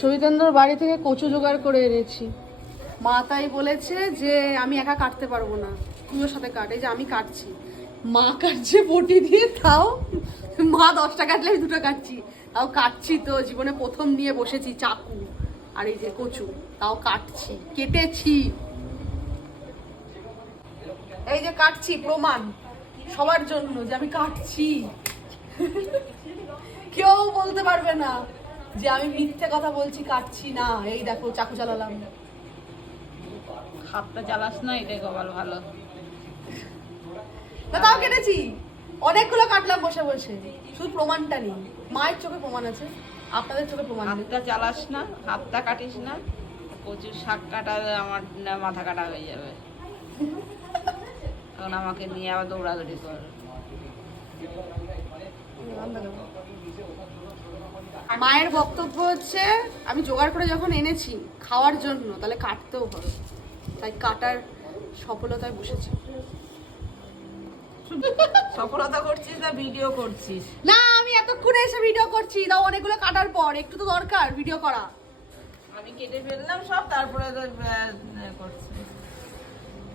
সবিতেন্দ্রর বাড়ি থেকে কচু জোগাড় করে এনেছি। মা তাই বলেছে যে আমি একা কাটতে পারবো না, তুইও সাথে কাট। এই যে আমি কাটছি, মা কাটছে বটি দিয়ে, তাও মা 10টা কাটলে আমি 2টা কাটছি, তাও কাটছি। তো জীবনে প্রথম নিয়ে বসেছি চাকু আর এই যে কচু, তাও কাটছি, কেটেছি। এই যে কাটছি, প্রমাণ সবার জন্য যে আমি কাটছি। কেউ বলতে পারবে না যে আমি মিথ্যে কথা বলছি, কাটছি না। এই দেখো চাকু চালালাম। হাতটা চালাস না, এটাই কপাল ভালো। না তাও কেটেছি, অনেকগুলো কাটলাম বসে বসে, শুধু প্রমাণটা নেই। মায়ের চোখে প্রমাণ আছে, আপনাদের চোখে প্রমাণ নেই। হাতটা চালাস না, হাতটা কাটিস না, প্রচুর শাক কাটা আমার মাথা কাটা হয়ে যাবে, তখন আমাকে নিয়ে আবার দৌড়াদৌড়ি কর। মায়ের বক্তব্য হচ্ছে আমি জোগাড় করে যখন এনেছি খাওয়ার জন্য, তাহলে কাটতেও হবে, তাই কাটার সফলতায় বসেছি। সফলতা করছিস না ভিডিও করছিস? না, আমি এতক্ষণে এসে ভিডিও করছি, তাও অনেকগুলো কাটার পর একটু তো দরকার ভিডিও করা। আমি কেটে ফেললাম সব, তারপরে তো করছিস।